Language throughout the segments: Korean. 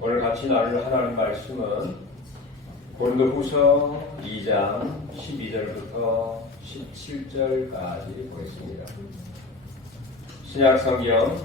오늘 같이 나눌 하나님 말씀은 고린도후서 2장 12절부터 17절까지 보겠습니다. 신약성경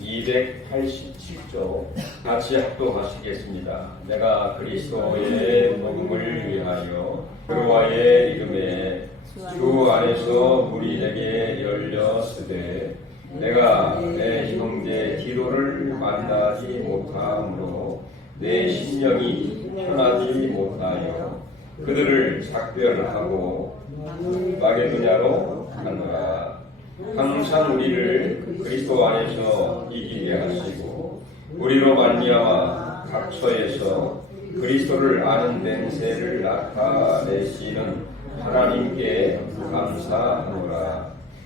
287쪽 같이 합독하시겠습니다. 내가 그리스도의 복음을 위하여 그리스도의 이름에 주 안에서 무리에게 열렸으되 내가 내 형제 디도를 만나지 못함으로 내 심령이 편하지 못하여 그들을 작별하고 마게도냐로 가노라. 항상 우리를 그리스도 안에서 이기게 하시고 우리로 말미암아 각처에서 그리스도를 아는 냄새를 나타내시는 하나님께 감사하노라.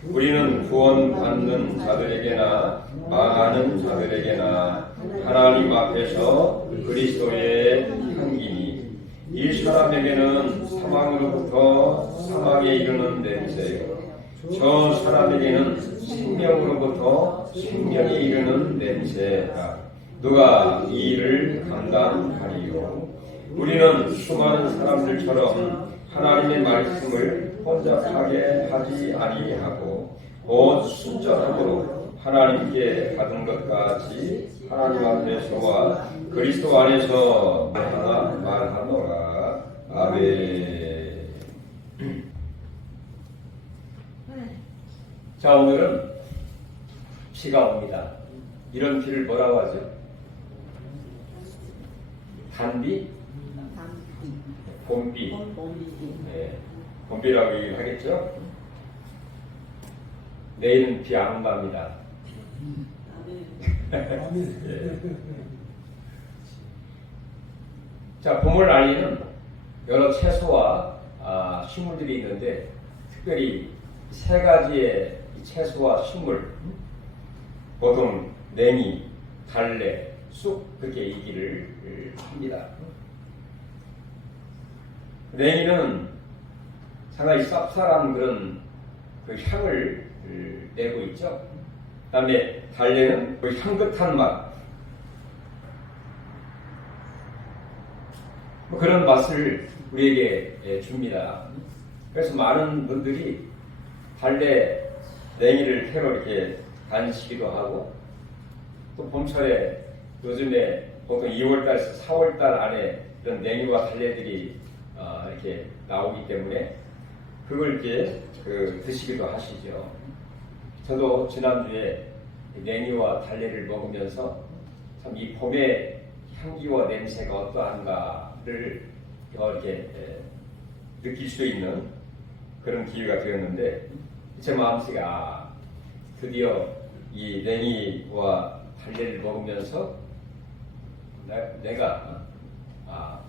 우리는 구원받는 자들에게나 망하는 자들에게나 하나님 앞에서 그리스도의 향기니 이 사람에게는 사망으로부터 사망에 이르는 냄새요 저 사람에게는 생명으로부터 생명에 이르는 냄새라. 누가 이 일을 감당하리요? 우리는 수많은 사람들처럼 하나님의 말씀을 혼잡하게 하지 아니하고 곧 순전함으로 하나님께 받은 것 같이 하나님 앞에서와 그리스도 안에서 말하노라. 아멘. 자, 오늘은 비가 옵니다. 이런 비를 뭐라고 하죠? 단비? 봄비. 네, 봄비라고 얘기하겠죠? 내일은 비 안 온답니다. 네. 자, 봄을 알리는 여러 채소와 식물들이 있는데 특별히 세 가지의 채소와 식물, 보통 냉이, 달래, 쑥 그렇게 얘기를 합니다. 냉이는 상당히 쌉쌀한 그런 그 향을 내고 있죠. 그 다음에 달래는 그 향긋한 맛, 그런 맛을 우리에게 줍니다. 그래서 많은 분들이 달래, 냉이를 캐러 이렇게 다니시기도 하고 또 봄철에 요즘에 보통 2월달에서 4월달 안에 이런 냉이와 달래들이 이렇게 나오기 때문에 그걸 이렇게 드시기도 하시죠. 저도 지난주에 냉이와 달래를 먹으면서 참 이 봄의 향기와 냄새가 어떠한가를 이렇게 느낄 수 있는 그런 기회가 되었는데 제 마음속에 드디어 이 냉이와 달래를 먹으면서 내가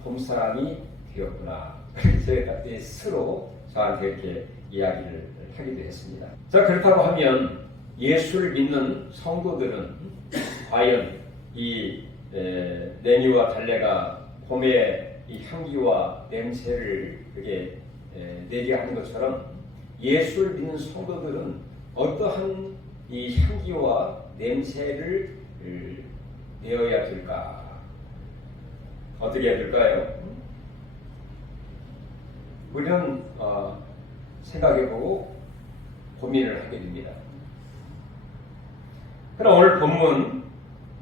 봄사람이 되었구나. 제가 스스로 저한테 이렇게 이야기를 하기도 했습니다. 자, 그렇다고 하면 예수를 믿는 성도들은 과연 이 냉이와 달래가 봄의 이 향기와 냄새를 그게 내게 하는 것처럼 예수를 믿는 성도들은 어떠한 이 향기와 냄새를 내어야 될까? 어떻게 해야 될까요? 우리는 생각해보고 고민을 하게 됩니다. 그럼 오늘 본문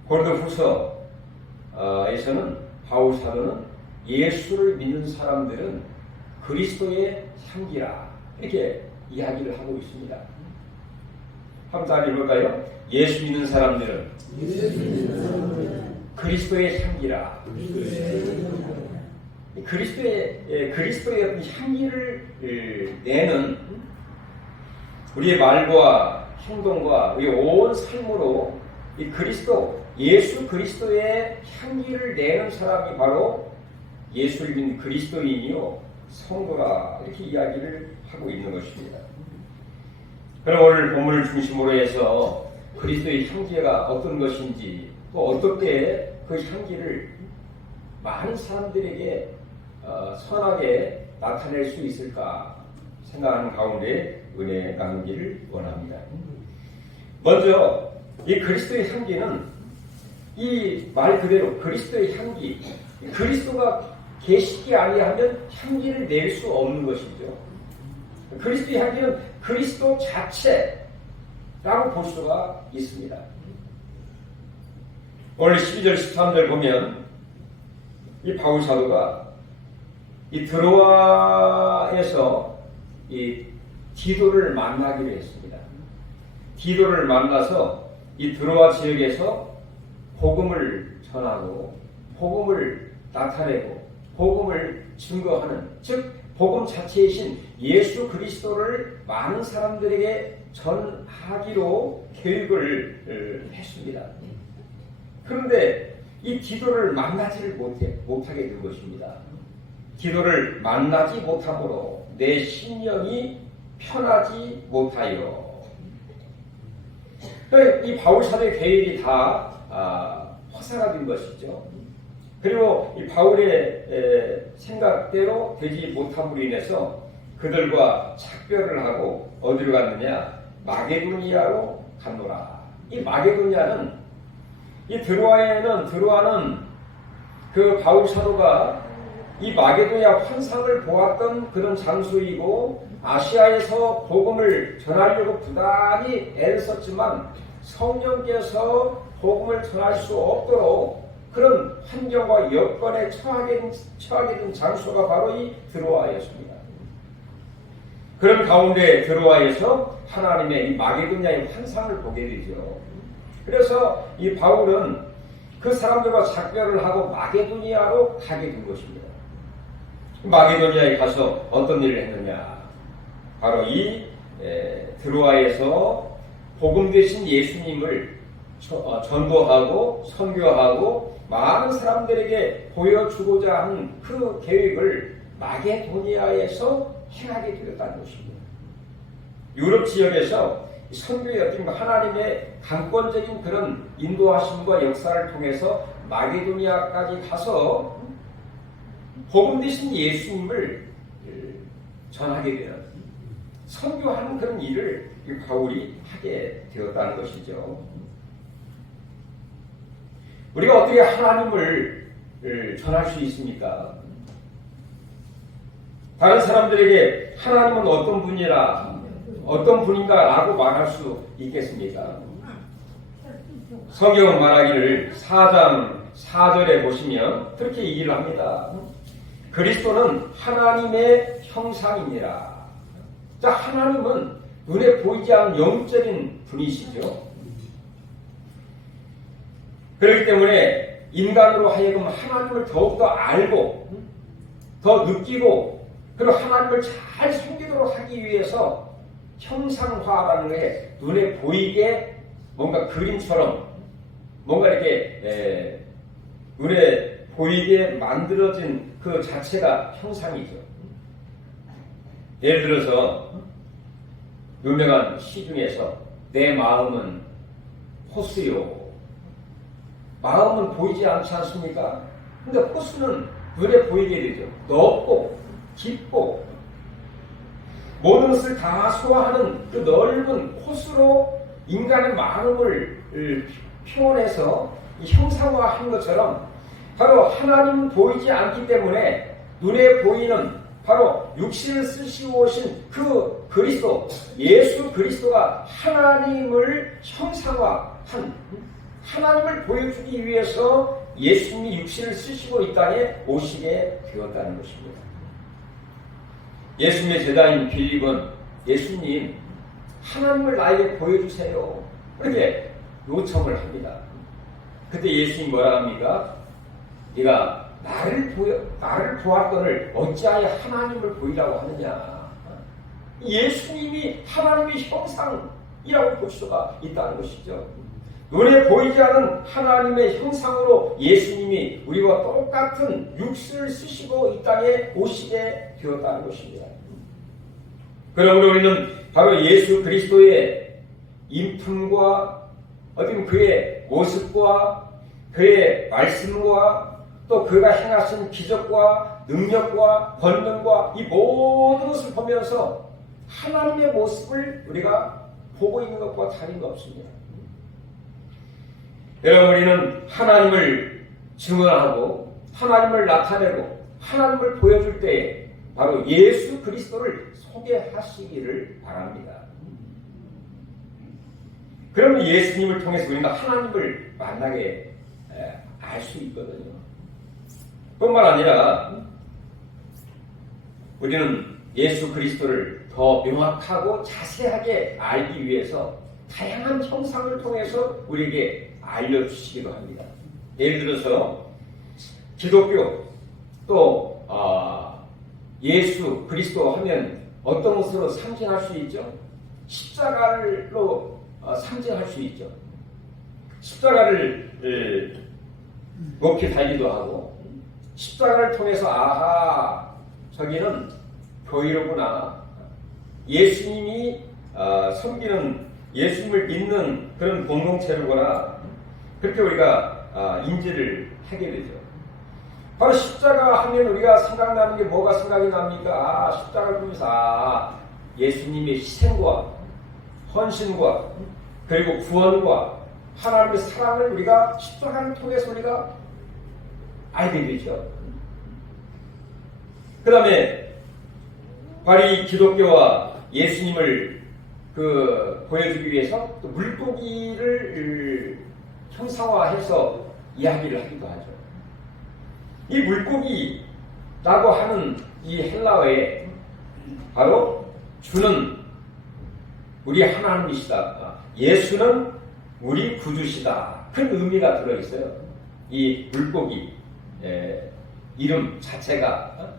고린도후서에서는 바울 사도는 예수를 믿는 사람들은 그리스도의 향기라 이렇게 이야기를 하고 있습니다. 한번 다 읽어볼까요? 예수 믿는 사람들은 그리스도의 향기라. 그리스도의 어떤 향기를 내는 우리의 말과 행동과 우리의 온 삶으로 이 그리스도, 예수 그리스도의 향기를 내는 사람이 바로 예수를 믿는 그리스도인이요 성도라 이렇게 이야기를 하고 있는 것입니다. 그럼 오늘 본문을 중심으로 해서 그리스도의 향기가 어떤 것인지 또 어떻게 그 향기를 많은 사람들에게 선하게 나타낼 수 있을까 생각하는 가운데 은혜 나누기를 원합니다. 먼저 이 그리스도의 향기는 이 말 그대로 그리스도의 향기, 그리스도가 계시지 아니하면 향기를 낼 수 없는 것이죠. 그리스도의 향기는 그리스도 자체라고 볼 수가 있습니다. 오늘 12절 13절 보면 이 바울 사도가 이 드로아에서 이 디도를 만나기로 했습니다. 디도를 만나서 이 드로아 지역에서 복음을 전하고 복음을 나타내고 복음을 증거하는, 즉 복음 자체이신 예수 그리스도를 많은 사람들에게 전하기로 계획을 했습니다. 그런데 이 디도를 만나지를 못하게 된 것입니다. 디도를 만나지 못함으로 내 심령이 편하지 못하여. 이 바울 사도의 계획이 다 화사가 된 것이죠. 그리고 이 바울의 생각대로 되지 못함으로 인해서 그들과 작별을 하고 어디로 갔느냐? 마게도니아로 갔노라. 이 마게도니아는 이 드로아는 그 바울 사도가 이 마게도니아 환상을 보았던 그런 장소이고 아시아에서 복음을 전하려고 부단히 애를 썼지만 성령께서 복음을 전할 수 없도록 그런 환경과 여건에 처하게 된 장소가 바로 이 드로아였습니다. 그런 가운데 드로아에서 하나님의 이 마게도니아의 환상을 보게 되죠. 그래서 이 바울은 그 사람들과 작별을 하고 마게도니아로 가게 된 것입니다. 마게도니아에 가서 어떤 일을 했느냐? 바로 이 드로아에서 복음 되신 예수님을 전도하고 선교하고 많은 사람들에게 보여주고자 하는 그 계획을 마게도니아에서 행하게 되었다는 것입니다. 유럽 지역에서 선교의 어떤 하나님의 강권적인 그런 인도하심과 역사를 통해서 마게도니아까지 가서 복음 되신 예수님을 전하게 되는, 선교하는 그런 일을 바울이 하게 되었다는 것이죠. 우리가 어떻게 하나님을 전할 수 있습니까? 다른 사람들에게 하나님은 어떤 분이라, 어떤 분인가 라고 말할 수 있겠습니까? 성경은 말하기를 4장 4절에 보시면 그렇게 얘기를 합니다. 그리스도는 하나님의 형상이니라. 자, 하나님은 눈에 보이지 않는 영적인 분이시죠. 그렇기 때문에 인간으로 하여금 하나님을 더욱더 알고 더 느끼고 그리고 하나님을 잘 섬기도록 하기 위해서 형상화라는 게 눈에 보이게 뭔가 그림처럼 뭔가 이렇게 눈에 보이게 만들어진 그 자체가 형상이죠. 예를 들어서 유명한 시 중에서 내 마음은 호수요. 마음은 보이지 않지 않습니까? 근데 호수는 눈에 보이게 되죠. 넓고 깊고 모든 것을 다 소화하는 그 넓은 호수로 인간의 마음을 표현해서 형상화한 것처럼 바로 하나님은 보이지 않기 때문에 눈에 보이는 바로 육신을 쓰시고 오신 그 그리스도, 예수 그리스도가 하나님을 형상화한, 하나님을 보여주기 위해서 예수님이 육신을 쓰시고 이 땅에 오시게 되었다는 것입니다. 예수님의 제자인 빌립은 예수님, 하나님을 나에게 보여주세요. 그렇게 요청을 합니다. 그때 예수님 뭐라 합니까? 네가 나를 보았거늘 어찌하여 하나님을 보이라고 하느냐. 예수님이 하나님의 형상이라고 볼 수가 있다는 것이죠. 눈에 보이지 않은 하나님의 형상으로 예수님이 우리와 똑같은 육신을 쓰시고 이 땅에 오시게 되었다는 것입니다. 그러므로 우리는 바로 예수 그리스도의 인품과 어떤 그의 모습과 그의 말씀과 또 그가 행하신 기적과 능력과 권능과 이 모든 것을 보면서 하나님의 모습을 우리가 보고 있는 것과 다른 거 없습니다. 여러분, 우리는 하나님을 증언하고 하나님을 나타내고 하나님을 보여줄 때에 바로 예수 그리스도를 소개하시기를 바랍니다. 그러면 예수님을 통해서 우리가 하나님을 만나게 알 수 있거든요. 뿐만 아니라 우리는 예수 그리스도를 더 명확하고 자세하게 알기 위해서 다양한 형상을 통해서 우리에게 알려주시기도 합니다. 예를 들어서 기독교 또 예수 그리스도 하면 어떤 것으로 상징할 수 있죠? 십자가로 상징할 수 있죠. 십자가를 높이 달기도 하고 십자가를 통해서 아하 저기는 교회로구나. 예수님이 섬기는 예수님을 믿는 그런 공동체로구나. 그렇게 우리가 인지를 하게 되죠. 바로 십자가 하면 우리가 생각나는 게 뭐가 생각이 납니까? 십자가를 보면서 예수님의 희생과 헌신과 그리고 구원과 하나님의 사랑을 우리가 십자가를 통해서 우리가 알게 되죠. 그 다음에 바로 이 기독교와 예수님을 보여주기 위해서 또 물고기를 형상화해서 이야기를 하기도 하죠. 이 물고기라고 하는 이 헬라어에 바로 주는 우리 하나님이시다. 예수는 우리 구주시다. 큰 의미가 들어있어요. 이 물고기 이름 자체가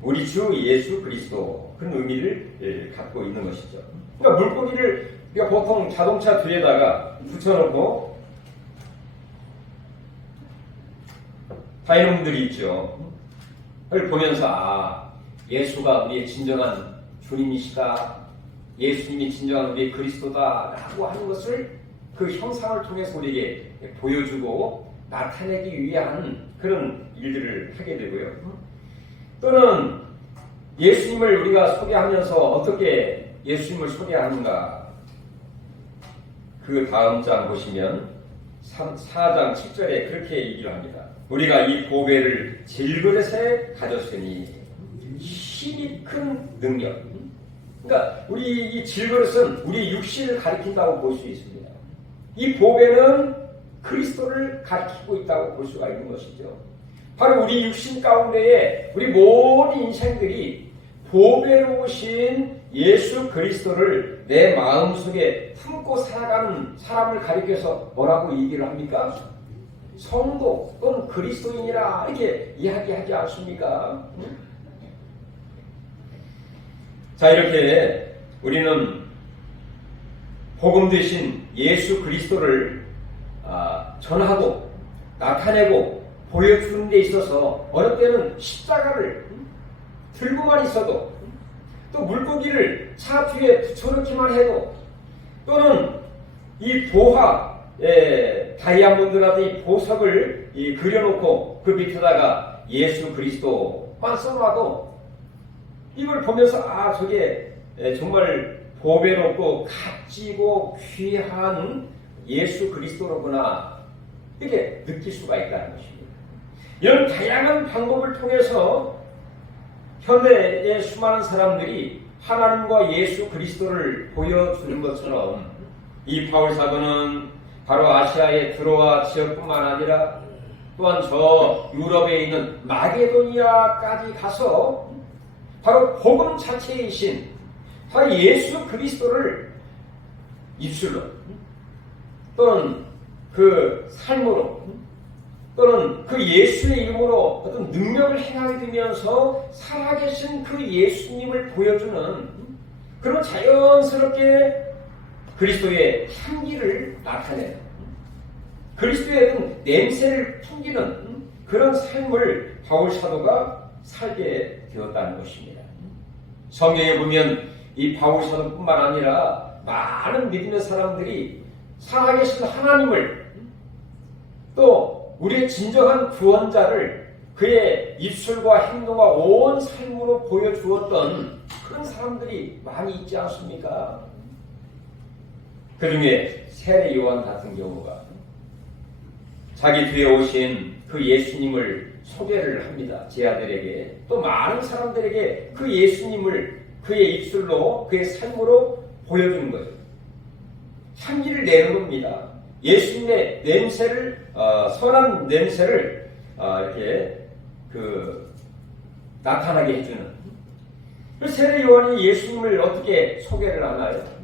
우리 주 예수 그리스도 그런 의미를 갖고 있는 것이죠. 그러니까 물고기를 우리가 보통 자동차 뒤에다가 붙여놓고 다니는 분들이 있죠. 그걸 보면서 예수가 우리의 진정한 주님이시다. 예수님이 진정한 우리의 그리스도다 라고 하는 것을 그 형상을 통해서 우리에게 보여주고 나타내기 위한 그런 일들을 하게 되고요. 또는 예수님을 우리가 소개하면서 어떻게 예수님을 소개하는가? 그 다음 장 보시면 4장 7절에 그렇게 얘기를 합니다. 우리가 이 보배를 질그릇에 가졌으니 힘이 큰 능력. 그러니까 우리 이 질그릇은 우리 육신을 가리킨다고 볼 수 있습니다. 이 보배는 그리스도를 가리키고 있다고 볼 수가 있는 것이죠. 바로 우리 육신 가운데에 우리 모든 인생들이 보배로우신 예수 그리스도를 내 마음속에 품고 살아가는 사람을 가리켜서 뭐라고 얘기를 합니까? 성도 또는 그리스도인이라 이렇게 이야기하지 않습니까? 자, 이렇게 우리는 복음 되신 예수 그리스도를 전하고 나타내고 보여주는 데 있어서 어느 때는 십자가를 들고만 있어도 또 물고기를 차 뒤에 붙여놓기만 해도 또는 이 다이아몬드라든지 보석을 그려놓고 그 밑에다가 예수 그리스도만 써놔도 이걸 보면서 저게 정말 보배롭고 값지고 귀한 예수 그리스도로구나 이렇게 느낄 수가 있다는 것입니다. 이런 다양한 방법을 통해서 현대의 수많은 사람들이 하나님과 예수 그리스도를 보여주는 것처럼 이 바울 사도는 바로 아시아의 드로아 지역뿐만 아니라 또한 저 유럽에 있는 마게도니아까지 가서 바로 복음 자체이신 바로 예수 그리스도를 입술로 또는 그 삶으로 또는 그 예수의 이름으로 어떤 능력을 행하게 되면서 살아계신 그 예수님을 보여주는 그런 자연스럽게 그리스도의 향기를 나타내는 그리스도의 어떤 냄새를 풍기는 그런 삶을 바울 사도가 살게 되었다는 것입니다. 성경에 보면 이 바울 사도뿐만 아니라 많은 믿음의 사람들이 살아계신 하나님을 또 우리의 진정한 구원자를 그의 입술과 행동과 온 삶으로 보여주었던 그런 사람들이 많이 있지 않습니까? 그 중에 세례 요한 같은 경우가 자기 뒤에 오신 그 예수님을 소개를 합니다. 제 아들에게, 또 많은 사람들에게 그 예수님을 그의 입술로, 그의 삶으로 보여주는 거죠. 향기를 내는 겁니다. 예수님의 냄새를, 선한 냄새를 이렇게 나타나게 해주는. 세례 요한이 예수님을 어떻게 소개를 하나요?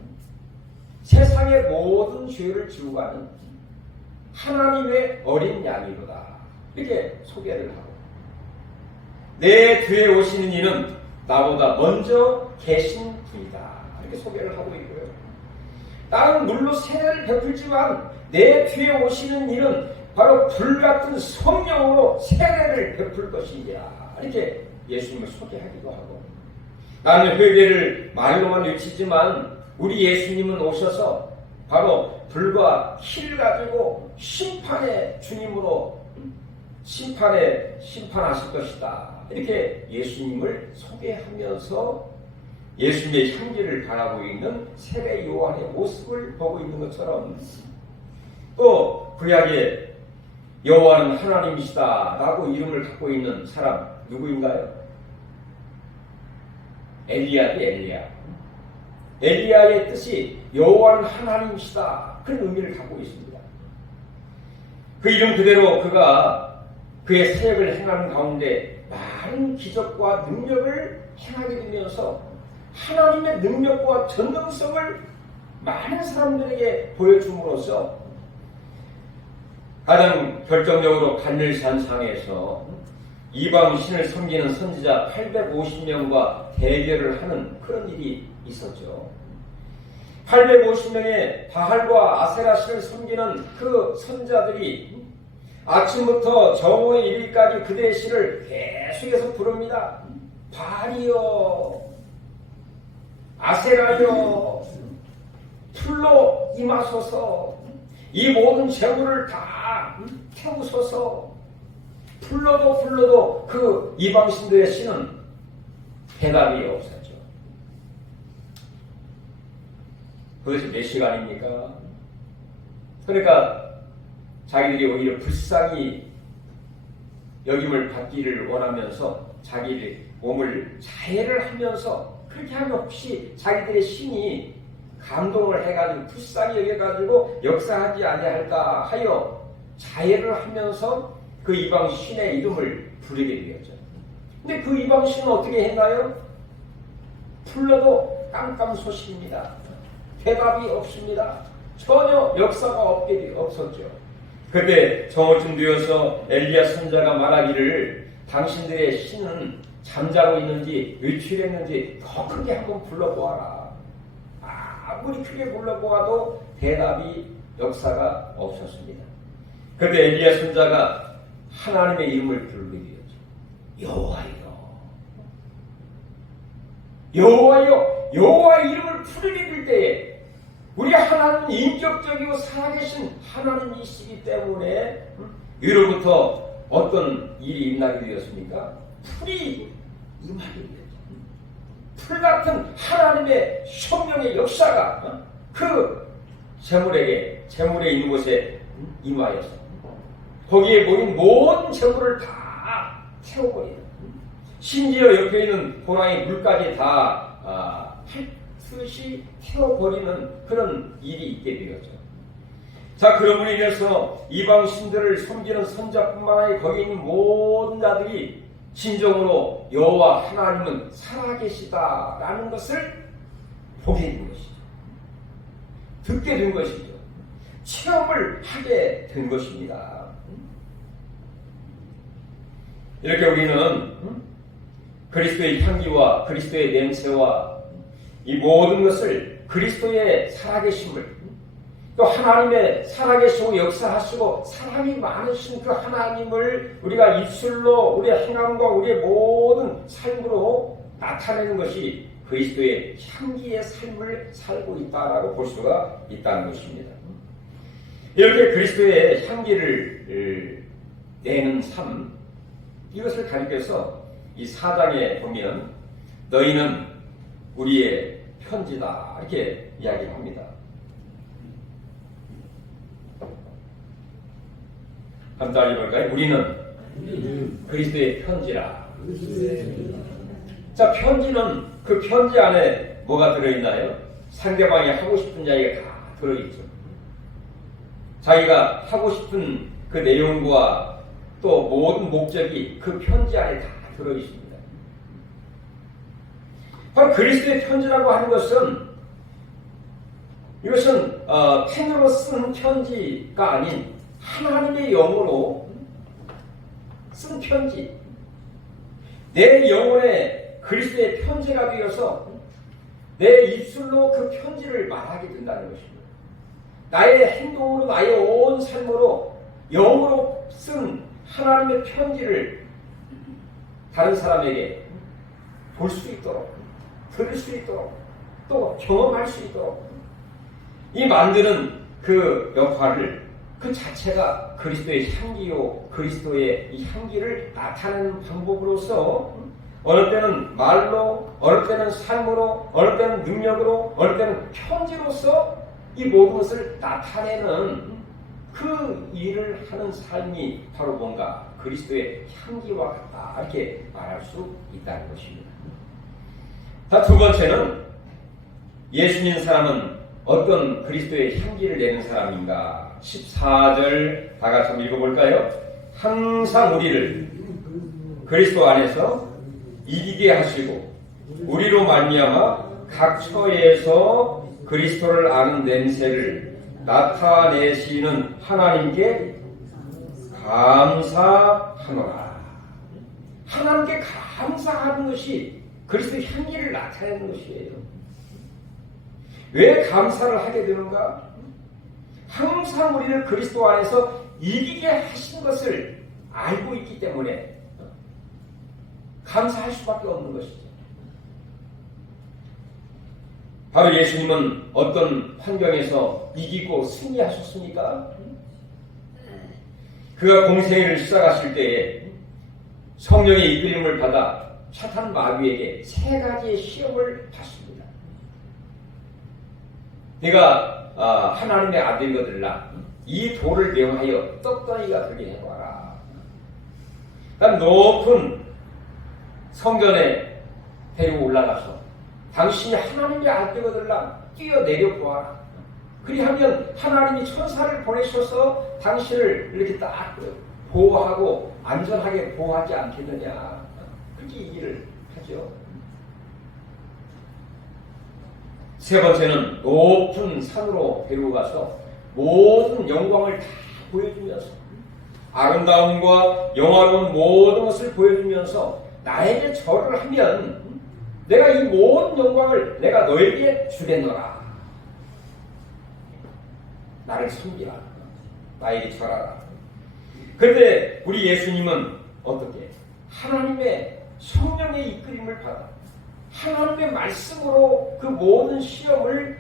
세상의 모든 죄를 지고 가는 하나님의 어린 양이로다, 이렇게 소개를 하고, 내 뒤에 오시는 이는 나보다 먼저 계신 분이다, 이렇게 소개를 하고 있고요. 나는 물로 세례를 베풀지만 내 뒤에 오시는 이는 바로 불같은 성령으로 세례를 베풀 것이냐, 이렇게 예수님을 소개하기도 하고, 나는 회개를 말로만 외치지만 우리 예수님은 오셔서 바로 불과 키를 가지고 심판의 주님으로 심판하실 것이다, 이렇게 예수님을 소개하면서 예수님의 향기를 바라고 있는 세례 요한의 모습을 보고 있는 것처럼, 또 구약에 여호와는 하나님이시다 라고 이름을 갖고 있는 사람 누구인가요? 엘리야의 뜻이 여호와는 하나님이시다, 그런 의미를 갖고 있습니다. 그 이름 그대로 그가 그의 사역을 행하는 가운데 많은 기적과 능력을 행하게 되면서 하나님의 능력과 전능성을 많은 사람들에게 보여줌으로써 가장 결정적으로 갈멜산상에서 이방 신을 섬기는 선지자 850명과 대결을 하는 그런 일이 있었죠. 850명의 바알과 아세라 신을 섬기는 그 선자들이 아침부터 정오에 이르기까지 그대의 신을 계속해서 부릅니다. 바알이여, 아세라여, 풀로 임하소서, 이 모든 재물을 다 태우소서. 불러도 그 이방신들의 신은 대답이 없었죠. 그것이 몇 시간입니까? 그러니까 자기들이 오히려 불쌍히 여김을 받기를 원하면서 자기의 몸을 자해를 하면서, 그렇게 하면 혹시 자기들의 신이 감동을 해가지고 불쌍히 여겨가지고 역사하지 아니할까 하여 자해를 하면서 그 이방 신의 이름을 부르게 되었죠. 근데 그 이방 신은 어떻게 했나요? 불러도 깜깜소식입니다. 대답이 없습니다. 전혀 역사가 없었죠. 그때 정오쯤 되어서 엘리야 선자가 말하기를 당신들의 신은 잠자고 있는지 외출했는지 더 크게 한번 불러보아라. 아무리 크게 불러보아도 대답이, 역사가 없었습니다. 그때 엘리야 선자가 하나님의 이름을 부르게 되었죠. 여호와여, 여호와의 이름을 부르게 될 때에 우리 하나님은 인격적이고 살아계신 하나님이시기 때문에 위로부터 어떤 일이 일어나게 되었습니까? 풀이 임하게 되었죠. 풀 같은 하나님의 성령의 역사가 그 재물에 있는 곳에 임하였습니다. 거기에 모인 모든 재물을 다 태워버리는, 심지어 옆에 있는 호랑이 물까지 다 핥듯이 태워버리는 그런 일이 있게 되었죠. 자, 그러므로 인해서 이방 신들을 섬기는 선자뿐만 아니라 거기 있는 모든 자들이 진정으로 여호와 하나님은 살아계시다라는 것을 보게 된 것이죠. 듣게 된 것이죠. 체험을 하게 된 것입니다. 이렇게 우리는 그리스도의 향기와 그리스도의 냄새와 이 모든 것을, 그리스도의 살아계심을, 또 하나님의 살아계시고 역사하시고 사랑이 많으신 그 하나님을 우리가 입술로 우리의 행함과 우리의 모든 삶으로 나타내는 것이 그리스도의 향기의 삶을 살고 있다라고 볼 수가 있다는 것입니다. 이렇게 그리스도의 향기를 내는 삶, 이것을 가리켜서 이 4장에 보면 너희는 우리의 편지다, 이렇게 이야기합니다. 한번 따라 볼까요? 우리는 그리스도의 편지라. 자, 편지는 그 편지 안에 뭐가 들어있나요? 상대방이 하고 싶은 이야기가 다 들어있죠. 자기가 하고 싶은 그 내용과 또 모든 목적이 그 편지 안에 다 들어있습니다. 바로 그리스도의 편지라고 하는 것은 이것은 펜으로 쓴 편지가 아닌 하나님의 영으로 쓴 편지, 내 영혼에 그리스도의 편지가 되어서 내 입술로 그 편지를 말하게 된다는 것입니다. 나의 행동으로, 나의 온 삶으로 영으로 쓴 하나님의 편지를 다른 사람에게 볼 수 있도록, 들을 수 있도록, 또 경험할 수 있도록 이 만드는 그 역할을, 그 자체가 그리스도의 향기요, 그리스도의 이 향기를 나타내는 방법으로서 어느 때는 말로, 어느 때는 삶으로, 어느 때는 능력으로, 어느 때는 편지로서 이 모든 것을 나타내는 그 일을 하는 삶이 바로 뭔가 그리스도의 향기와 같다, 이렇게 말할 수 있다는 것입니다. 자, 두 번째는 예수 믿는 사람은 어떤 그리스도의 향기를 내는 사람인가? 14절 다 같이 한번 읽어볼까요? 항상 우리를 그리스도 안에서 이기게 하시고 우리로 말미암아 각 처에서 그리스도를 아는 냄새를 나타내시는 하나님께 감사하노라. 하나님께 감사하는 것이 그리스도의 향기를 나타내는 것이에요. 왜 감사를 하게 되는가? 항상 우리를 그리스도 안에서 이기게 하신 것을 알고 있기 때문에 감사할 수밖에 없는 것이죠. 바로 예수님은 어떤 환경에서 이기고 승리하셨습니까? 그가 공생애를 시작하실 때에 성령의 이끌림을 받아 사탄 마귀에게 세 가지의 시험을 받습니다. 네가 하나님의 아들이거들라 이 돌을 명하여 떡덩이가 되게 해봐라. 난 높은 성전에 데리고 올라가서 당신이 하나님의 아들이거들라 뛰어내려 보아라. 그리하면 하나님이 천사를 보내셔서 당신을 이렇게 딱 보호하고 안전하게 보호하지 않겠느냐. 그렇게 얘기를 하죠. 세 번째는 높은 산으로 데리고 가서 모든 영광을 다 보여주면서 아름다움과 영화로운 모든 것을 보여주면서 나에게 절을 하면 내가 이 모든 영광을 내가 너에게 주겠노라. 나를 섬기라. 나에게 절하라. 그런데 우리 예수님은 어떻게? 하나님의 성령의 이끌림을 받아 하나님의 말씀으로 그 모든 시험을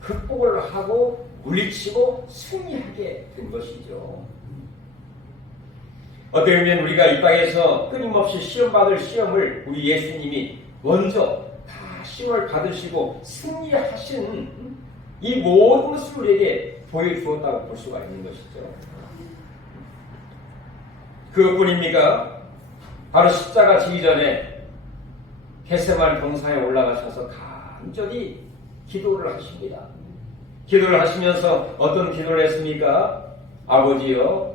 극복을 하고 물리치고 승리하게 된 것이죠. 어떻게 보면 우리가 이 땅에서 끊임없이 시험받을 시험을 우리 예수님이 먼저 다 시험을 받으시고 승리하신 이 모든 것을 우리에게 보여주었다고 볼 수가 있는 것이죠. 그것뿐입니까? 바로 십자가 지기 전에 겟세마네 동산에 올라가셔서 간절히 기도를 하십니다. 기도를 하시면서 어떤 기도를 했습니까? 아버지여,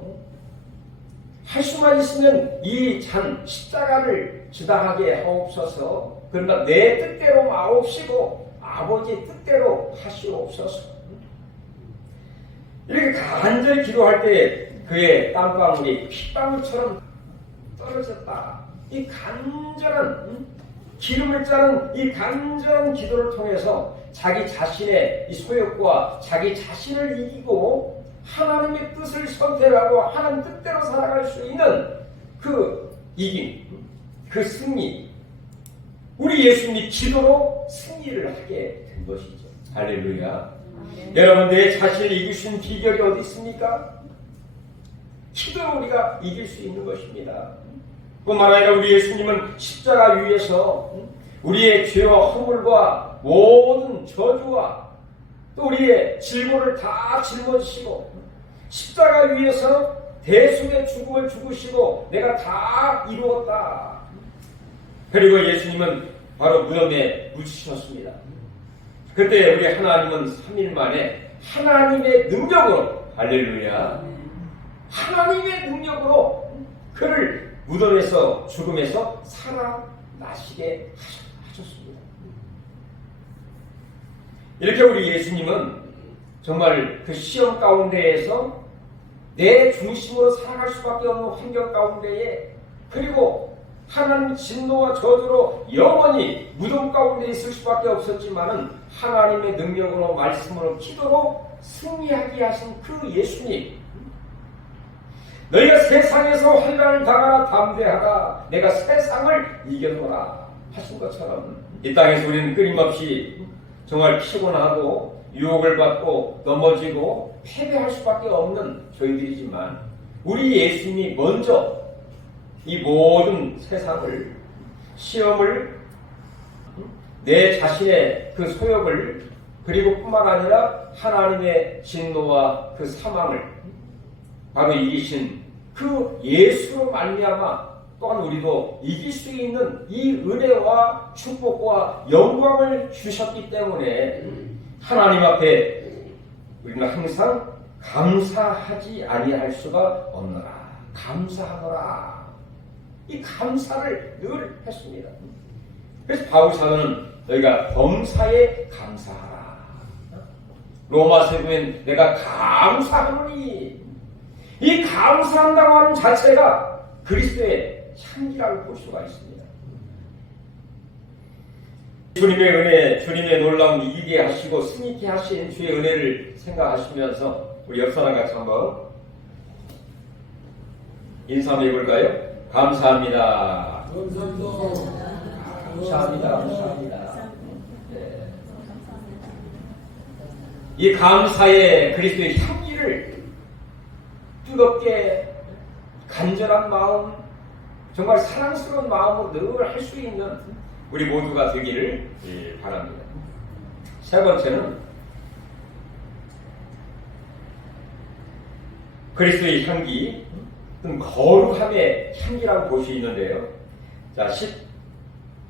할 수만 있으면 이 잔 십자가를 지당하게 하옵소서. 그러나 내 뜻대로 마옵시고 아버지의 뜻대로 하시옵소서. 이렇게 간절히 기도할 때 그의 땀방울이 핏방울처럼 떨어졌다. 이 간절한 기름을 짜는 이 간절한 기도를 통해서 자기 자신의 이 소욕과 자기 자신을 이기고 하나님의 뜻을 선택하고 하나님 뜻대로 살아갈 수 있는 그 이김, 그 승리, 우리 예수님이 기도로 승리를 하게 된 것이죠. 할렐루야. 여러분, 내 자신을 이길 수 있는 비결이 어디 있습니까? 기도로 우리가 이길 수 있는 것입니다. 뿐만 아니라 우리 예수님은 십자가 위에서 우리의 죄와 허물과 모든 저주와 또 우리의 질고를 다 짊어지시고 십자가 위에서 대속의 죽음을 죽으시고 내가 다 이루었다. 그리고 예수님은 바로 무덤에 묻히셨습니다. 그때 우리 하나님은 3일 만에 하나님의 능력으로, 할렐루야, 하나님의 능력으로 그를 무덤에서, 죽음에서 살아나시게 하셨습니다. 이렇게 우리 예수님은 정말 그 시험 가운데에서 내 중심으로 살아갈 수밖에 없는 환경 가운데에, 그리고 하나님 진노와 저주로 영원히 무덤 가운데 있을 수밖에 없었지만은 하나님의 능력으로, 말씀으로, 기도로 승리하게 하신 그 예수님, 너희가 세상에서 환난을 당하나 담대하라, 내가 세상을 이겨노라 하신 것처럼 이 땅에서 우리는 끊임없이 정말 피곤하고 유혹을 받고 넘어지고 패배할 수밖에 없는 저희들이지만, 우리 예수님이 먼저 이 모든 세상을, 시험을, 내 자신의 그 소욕을, 그리고 뿐만 아니라 하나님의 진노와 그 사망을 바로 이기신 그 예수로 말미암아 또한 우리도 이길 수 있는 이 은혜와 축복과 영광을 주셨기 때문에 하나님 앞에 우리는 항상 감사하지 아니할 수가 없노라. 감사하노라. 이 감사를 늘 했습니다. 그래서 바울 사도는 너희가 범사에 감사하라. 로마서에는 내가 감사하노니, 이 감사한다고 하는 자체가 그리스도의 향기라고 볼 수가 있습니다. 주님의 은혜, 주님의 놀라운 이기게 하시고 승리케 하신 주의 은혜를 생각하시면서 우리 옆 사람 같이 한번 인사 한번 해볼까요? 감사합니다. 감사합니다. 감사합니다. 네. 이 감사의 그리스도의 향기를 뜨겁게 간절한 마음, 정말 사랑스러운 마음으로 늘 할 수 있는 우리 모두가 되기를 바랍니다. 세 번째는 그리스도의 향기, 거룩함의 향기라고 볼 수 있는데요. 자,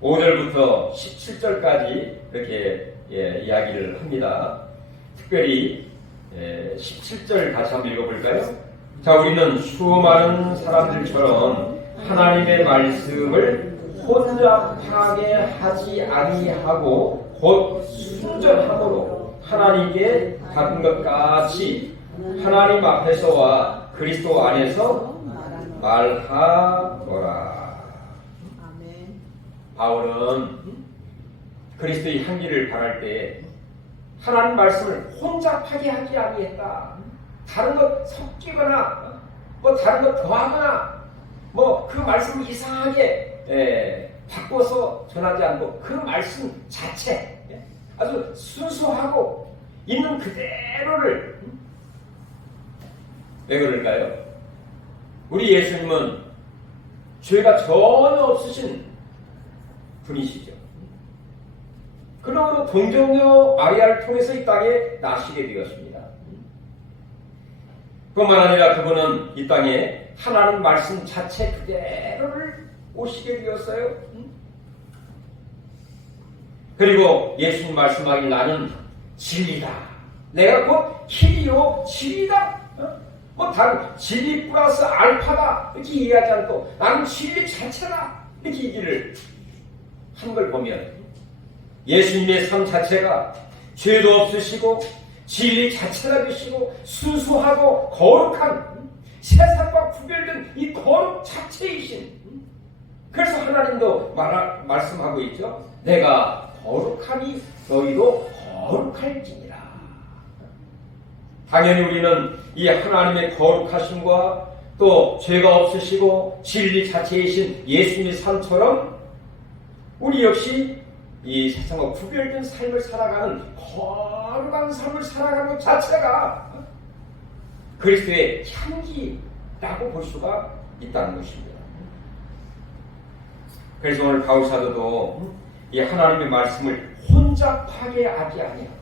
15절부터 17절까지 이렇게 이야기를 합니다. 특별히 17절 같이 한번 읽어볼까요? 자, 우리는 수많은 사람들처럼 하나님의 말씀을 혼잡하게 하지 아니하고 곧 순전함으로 하나님께 받은 것 같이 하나님 앞에서와 그리스도 안에서 말하노라. 바울은 그리스도의 향기를 바랄 때 하나님 말씀을 혼잡하게 하지 아니했다. 다른 것 섞이거나 뭐 다른 것 더하거나 뭐 그 말씀을 이상하게 바꿔서 전하지 않고 그 말씀 자체 아주 순수하고 있는 그대로를. 왜 그럴까요? 우리 예수님은 죄가 전혀 없으신 분이시죠. 그러므로 동정녀 마리아를 통해서 이 땅에 나시게 되었습니다. 뿐만 아니라 그분은 이 땅에 하나님 말씀 자체 그대로를 오시게 되었어요. 그리고 예수님 말씀하길 나는 진리다. 내가 곧 길이요 진리다. 뭐 다른 진리 플러스 알파다 이렇게 이해하지 않고 나는 진리 자체다 이렇게 얘기를 한 걸 보면 예수님의 삶 자체가 죄도 없으시고 진리 자체가 되시고 순수하고 거룩한 세상과 구별된 이 거룩 자체이신, 그래서 하나님도 말씀하고 있죠. 내가 거룩하니 너희도 거룩할지니라. 당연히 우리는 이 하나님의 거룩하심과 또 죄가 없으시고 진리 자체이신 예수님의 삶처럼 우리 역시 이 세상과 구별된 삶을 살아가는 거룩한 삶을 살아가는 것 자체가 그리스도의 향기라고 볼 수가 있다는 것입니다. 그래서 오늘 바울 사도도 이 하나님의 말씀을 혼잡하게 하지 아니하고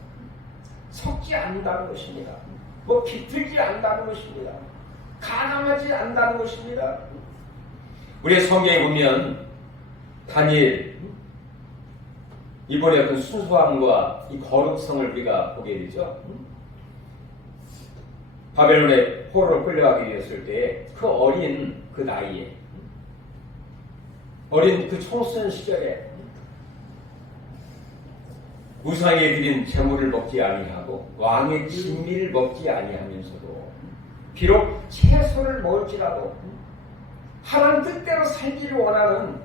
섞지 않는다는 것입니다. 뭐 비틀지 않는다는 것입니다. 가감하지 않는다는 것입니다. 우리의 성경에 보면 다니엘, 이번에 어떤 순수함과 이 거룩성을 우리가 보게 되죠. 바벨론의 포로로 끌려가게 되었을 때 그 어린 그 나이에, 어린 그 청소년 시절에 우상에 드린 제물을 먹지 아니하고 왕의 진미를 먹지 아니하면서도 비록 채소를 먹을지라도 하나님 뜻대로 살기를 원하는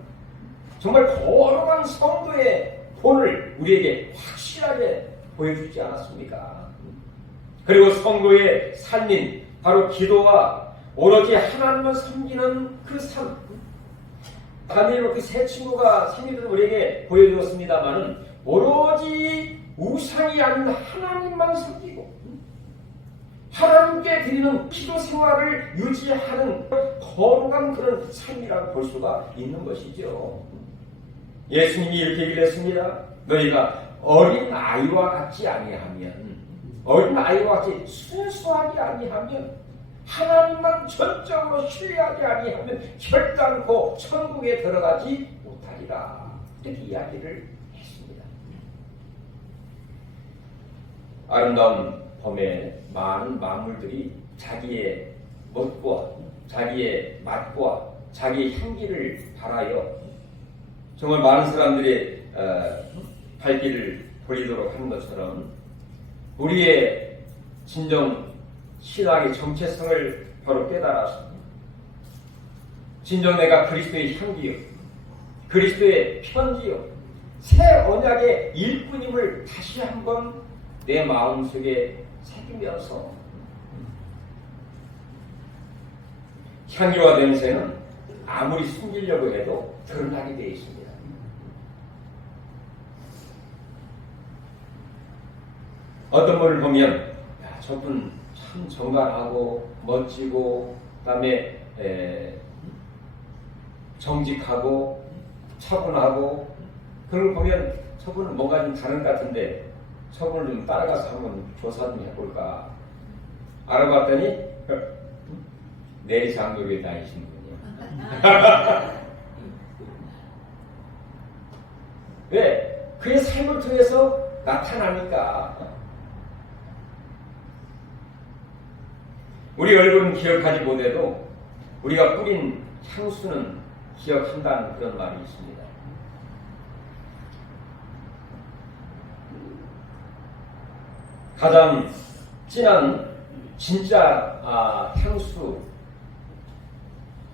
정말 거룩한 성도의 본을 우리에게 확실하게 보여주지 않았습니까? 그리고 성도의 삶인 바로 기도와 오로지 하나님을 섬기는 그 삶, 다니엘로 그 세 친구가 생일을 우리에게 보여주었습니다마는 오로지 우상이 아닌 하나님만 섬기고 하나님께 드리는 기도 생활을 유지하는 거룩한 그런 삶이라고 볼 수가 있는 것이죠. 예수님이 이렇게 얘기를 했습니다. 너희가 어린 아이와 같지 아니하면, 어린 아이와 같이 순수하지 아니하면, 하나님만 전적으로 신뢰하지 아니하면 결단코 천국에 들어가지 못하리라. 이렇게 이야기를 했습니다. 아름다운 봄에 많은 만물들이 자기의 멋과 자기의 맛과 자기의 향기를 발하여 정말 많은 사람들의 발길을 돌리도록 하는 것처럼 우리의 진정 신앙의 정체성을 바로 깨달아서 진정 내가 그리스도의 향기요, 그리스도의 편지요, 새 언약의 일꾼임을 다시 한번 내 마음속에 새기면서 향기와 냄새는 아무리 숨기려고 해도 드러나게 되어 있습니다. 어떤 분을 보면 저분 참 정갈하고 멋지고 그다음에 정직하고 차분하고 그걸 보면 저분은 뭔가 좀 다른 것 같은데 저분을 좀 따라가서 한번 조사 좀 해볼까 알아봤더니 내리장교회에 다니시는 분이에요. 왜? 그의 삶을 통해서 나타나니까. 우리 얼굴은 기억하지 못해도 우리가 뿌린 향수는 기억한다는 그런 말이 있습니다. 가장 진한 진짜 향수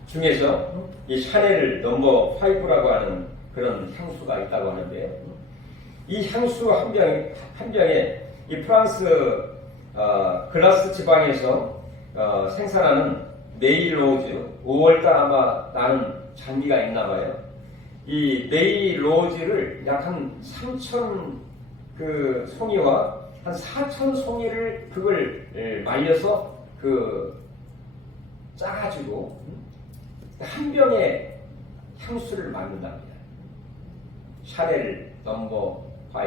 중에서 이 샤넬 넘버 5라고 하는 그런 향수가 있다고 하는데요. 이 향수 한 병에 이 프랑스 글라스 지방에서 생산하는 메이로즈 5월달 아마 나는 장기가 있나봐요. 이 메이로즈를 약 한 3,000 그 송이와 한 4,000 송이를 그걸 말려서 짜가지고 한 병의 향수를 만든답니다. 샤넬 넘버 5.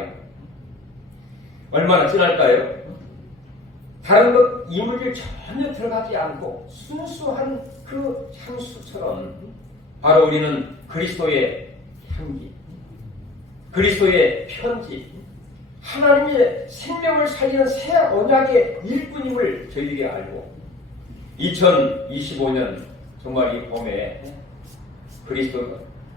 얼마나 진할까요? 다른 것 이물질 전혀 들어가지 않고 순수한 그 향수처럼 바로 우리는 그리스도의 향기, 그리스도의 편지, 하나님의 생명을 살리는 새 언약의 일꾼임을 저희들이 알고 2025년 정말 이 봄에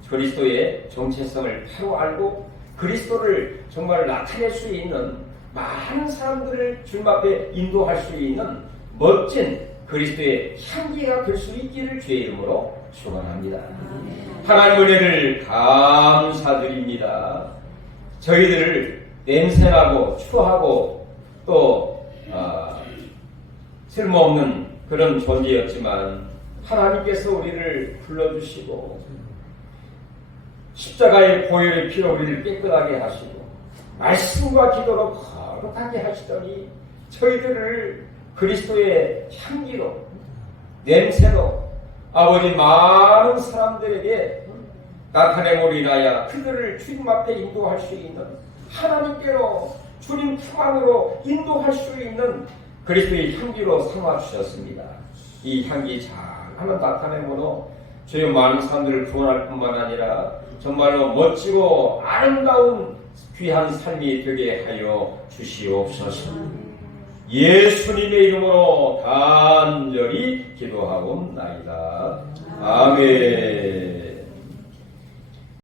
그리스도의 정체성을 바로 알고 그리스도를 정말 나타낼 수 있는 많은 사람들을 주님 앞에 인도할 수 있는 멋진 그리스도의 향기가 될 수 있기를 주의 이름으로 축원합니다. 하나님 은혜를 감사드립니다. 저희들을 냄새나고 추하고 또 쓸모없는 그런 존재였지만 하나님께서 우리를 불러주시고 십자가의 보혈의 피로 우리를 깨끗하게 하시고 말씀과 기도로 거룩하게 하시더니 저희들을 그리스도의 향기로 냄새로 아버지 많은 사람들에게 나타내므로 인하여 그들을 주님 앞에 인도할 수 있는 하나님께로 주님 품 안으로 인도할 수 있는 그리스도의 향기로 삼아 주셨습니다. 이 향기 잘 한번 나타내므로 주여 많은 사람들을 구원할 뿐만 아니라 정말로 멋지고 아름다운 귀한 삶이 되게 하여 주시옵소서. 예수님의 이름으로 간절히 기도하옵나이다. 아멘.